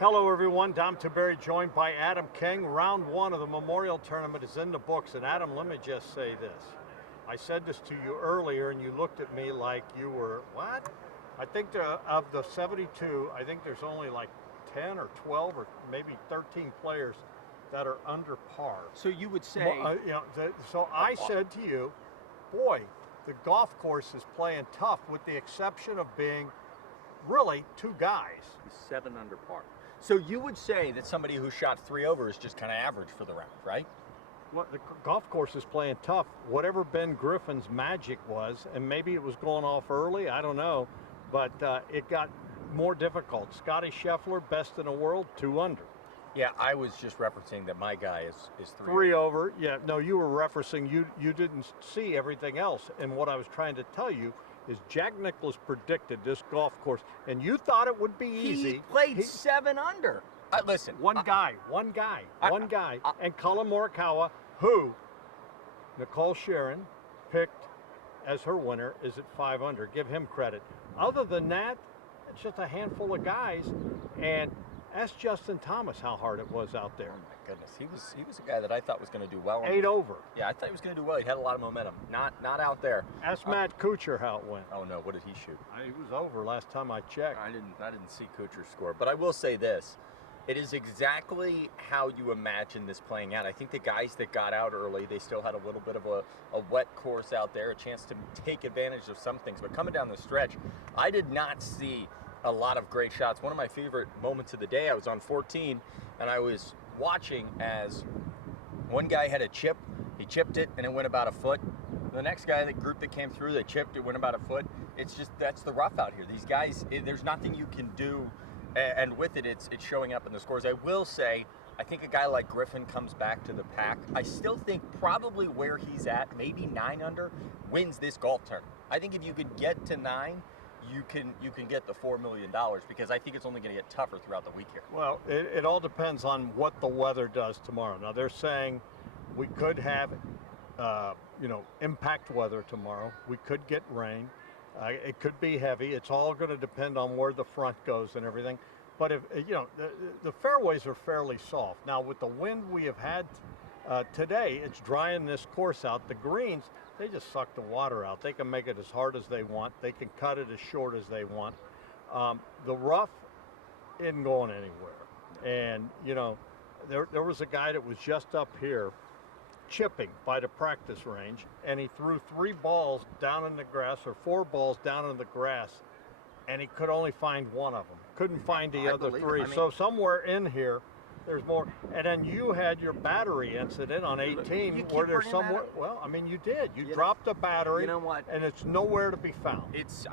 Hello everyone, Dom Tiberi joined by Adam King. Round one of the Memorial Tournament is in the books. And Adam, let me just say this. I said this to you earlier and you looked at me like you were, what? I think of the 72, I think there's only like 10 or 12 or maybe 13 players that are under par. So you would say... So I said to you, boy, the golf course is playing tough with the exception of being really two guys. 7 under par. So you would say that somebody who shot 3 over is just kind of average for the round, right? Well, the golf course is playing tough. Whatever Ben Griffin's magic was, and maybe it was going off early, I don't know, but it got more difficult. Scotty Scheffler, best in the world, 2 under. Yeah, I was just referencing that my guy is 3 over. Yeah, no, you were referencing, you didn't see everything else. And what I was trying to tell you is Jack Nicklaus predicted this golf course, and you thought it would be easy. He played 7 under. Listen. One guy. And Colin Morikawa, who Nicole Sharon picked as her winner, is at 5 under. Give him credit. Other than that, it's just a handful of guys, and ask Justin Thomas how hard it was out there. Oh my goodness, he was a guy that I thought was going to do well. 8 over. Yeah, I thought he was going to do well. He had a lot of momentum. Not out there. Ask Matt Kuchar how it went. Oh no, what did he shoot? He was over last time I checked. I didn't see Kuchar's score, but I will say this. It is exactly how you imagine this playing out. I think the guys that got out early, they still had a little bit of a wet course out there, a chance to take advantage of some things. But coming down the stretch, I did not see a lot of great shots. One of my favorite moments of the day, I was on 14, and I was watching as one guy had a chip. He chipped it, and it went about a foot. The next guy, the group that came through, they chipped it, went about a foot. It's just, that's the rough out here. These guys, there's nothing you can do, and with it, it's showing up in the scores. I will say, I think a guy like Griffin comes back to the pack. I still think probably where he's at, maybe 9 under, wins this golf tournament. I think if you could get to 9, you can get the $4 million, because I think it's only going to get tougher throughout the week here. Well, it all depends on what the weather does tomorrow. Now they're saying we could have impact weather tomorrow. We could get rain. It could be heavy. It's all going to depend on where the front goes and everything. But if the fairways are fairly soft. Now with the wind we have had today, it's drying this course out. The greens, they just suck the water out. They can make it as hard as they want. They can cut it as short as they want. The rough isn't going anywhere. And, there was a guy that was just up here chipping by the practice range, and he threw 3 balls down in the grass, or 4 balls down in the grass, and he could only find one of them. Couldn't find the other 3. So somewhere in here, there's more. And then you had your battery incident on 18 where there's somewhere, well, I mean, you did. You dropped a battery, you know what? And it's nowhere to be found. It's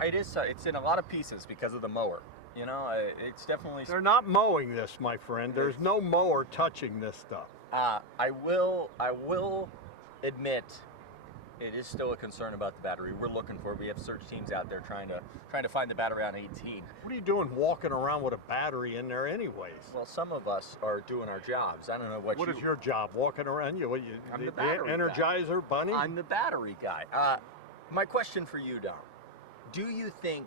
in a lot of pieces because of the mower. It's definitely... They're not mowing this, my friend. There's no mower touching this stuff. I will admit it is still a concern about the battery. We're looking for it. We have search teams out there trying to find the battery on 18. What are you doing walking around with a battery in there anyways? Well, some of us are doing our jobs. I don't know what is your job? Walking around? I'm the battery Energizer guy. bunny? I'm the battery guy. My question for you, Dom. Do you think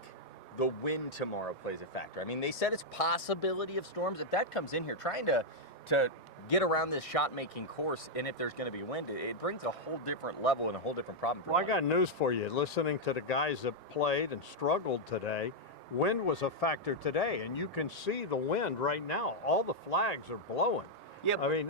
the wind tomorrow plays a factor? I mean, they said it's possibility of storms. If that comes in here, trying to get around this shot-making course, and if there's going to be wind, it brings a whole different level and a whole different problem. Well, I got news for you. Listening to the guys that played and struggled today, wind was a factor today, and you can see the wind right now. All the flags are blowing. Yeah. I mean,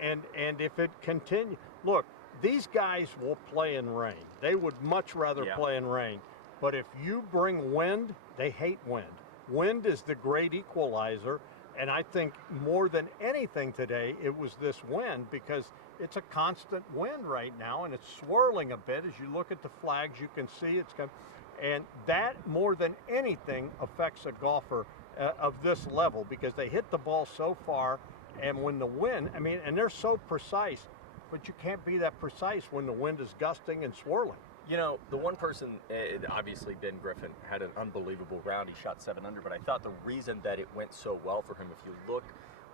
and if it continues, look, these guys will play in rain. They would much rather play in rain. But if you bring wind, they hate wind. Wind is the great equalizer. And I think more than anything today, it was this wind, because it's a constant wind right now, and it's swirling a bit. As you look at the flags, you can see it's coming. And that, more than anything, affects a golfer of this level, because they hit the ball so far, and when the wind, and they're so precise, but you can't be that precise when the wind is gusting and swirling. The one person, obviously Ben Griffin, had an unbelievable round. He shot 7 under, but I thought the reason that it went so well for him, if you look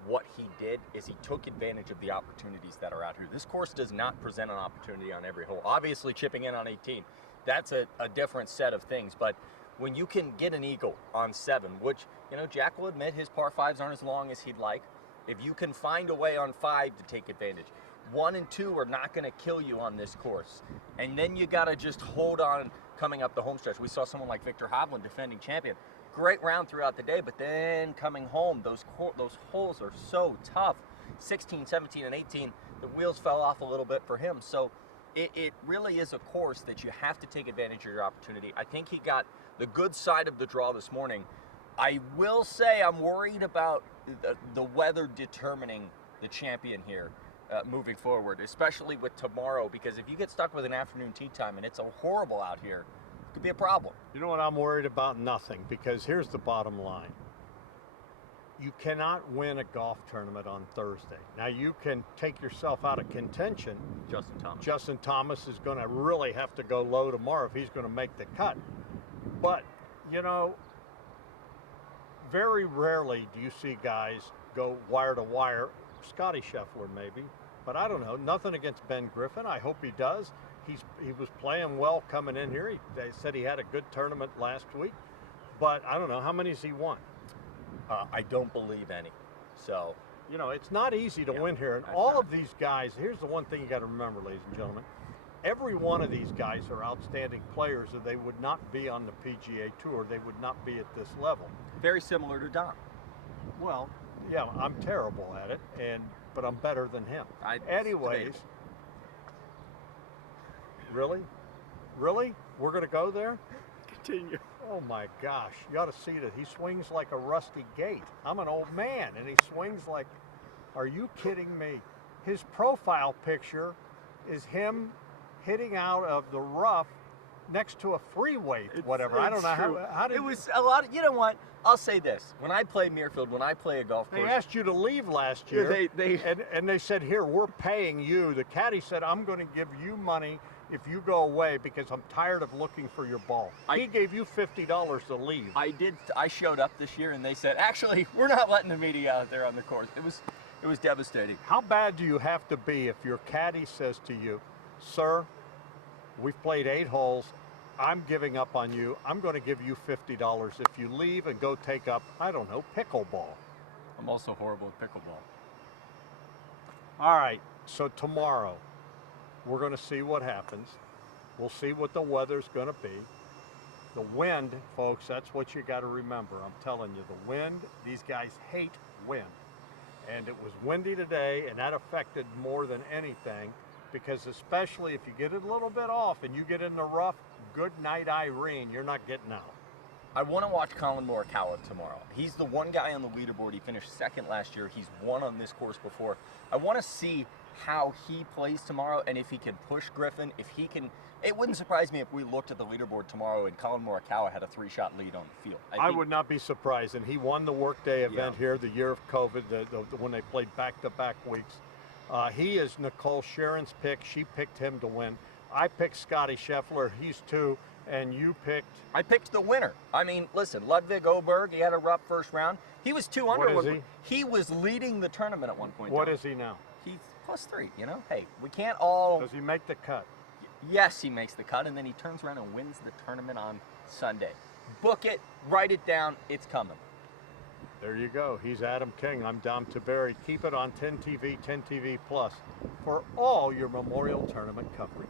what he did, is he took advantage of the opportunities that are out here. This course does not present an opportunity on every hole. Obviously, chipping in on 18, that's a different set of things, but when you can get an eagle on 7, which You know, Jack will admit his par 5s aren't as long as he'd like. If you can find a way on 5 to take advantage, 1 and 2 are not going to kill you on this course. And then you got to just hold on coming up the home stretch. We saw someone like Victor Hovland, defending champion. Great round throughout the day, but then coming home, those holes are so tough. 16, 17, and 18, the wheels fell off a little bit for him. So it really is a course that you have to take advantage of your opportunity. I think he got the good side of the draw this morning. I will say I'm worried about the weather determining the champion here moving forward, especially with tomorrow, because if you get stuck with an afternoon tee time and it's horrible out here, it could be a problem. You know what I'm worried about? Nothing, because here's the bottom line. You cannot win a golf tournament on Thursday. Now, you can take yourself out of contention. Justin Thomas is going to really have to go low tomorrow if he's going to make the cut. But, you know, very rarely do you see guys go wire to wire. Scotty Scheffler maybe, but I don't know. Nothing against Ben Griffin. I hope he does. He was playing well coming in here. They said he had a good tournament last week, but I don't know. How many has he won? I don't believe any. So, you know, it's not easy to win here. And all of these guys, here's the one thing you got to remember, ladies and gentlemen. Every one of these guys are outstanding players, or they would not be on the PGA Tour. They would not be at this level. Very similar to Dom. Well, yeah, I'm terrible at it, but I'm better than him. Anyways, really? We're going to go there? Continue. Oh my gosh, you ought to see that. He swings like a rusty gate. I'm an old man, and he swings like, are you kidding me? His profile picture is him hitting out of the rough next to a freeway, whatever. I don't know how did it was a lot. You know what? I'll say this: when I play Muirfield, when I play a golf course, they asked you to leave last year. And they said, here, we're paying you. The caddy said, I'm going to give you money if you go away because I'm tired of looking for your ball. He gave you $50 to leave. I showed up this year, and they said, actually, we're not letting the media out there on the course. It was devastating. How bad do you have to be if your caddy says to you, sir, we've played 8 holes. I'm giving up on you. I'm going to give you $50 if you leave and go take up, I don't know, pickleball. I'm also horrible at pickleball. All right, so tomorrow, we're going to see what happens. We'll see what the weather's going to be. The wind, folks, that's what you got to remember. I'm telling you, the wind, these guys hate wind. And it was windy today, and that affected more than anything, because especially if you get it a little bit off and you get in the rough, good night, Irene, you're not getting out. I want to watch Colin Morikawa tomorrow. He's the one guy on the leaderboard. He finished second last year. He's won on this course before. I want to see how he plays tomorrow, and if he can push Griffin, if he can. It wouldn't surprise me if we looked at the leaderboard tomorrow and Colin Morikawa had a 3-shot lead on the field. I would not be surprised, and he won the workday event here the year of COVID, when they played back-to-back weeks. He is Nicole Sharon's pick. She picked him to win. I picked Scotty Scheffler. He's 2, and you picked? I picked the winner. I mean, listen, Ludwig Oberg, he had a rough first round. He was 2 under. What is he? He was leading the tournament at one point. What is he now? He's +3, you know? Hey, we can't all... Does he make the cut? Yes, he makes the cut, and then he turns around and wins the tournament on Sunday. Book it, write it down, it's coming. There you go. He's Adam King. I'm Dom Tiberi. Keep it on 10TV, 10TV Plus for all your Memorial Tournament coverage.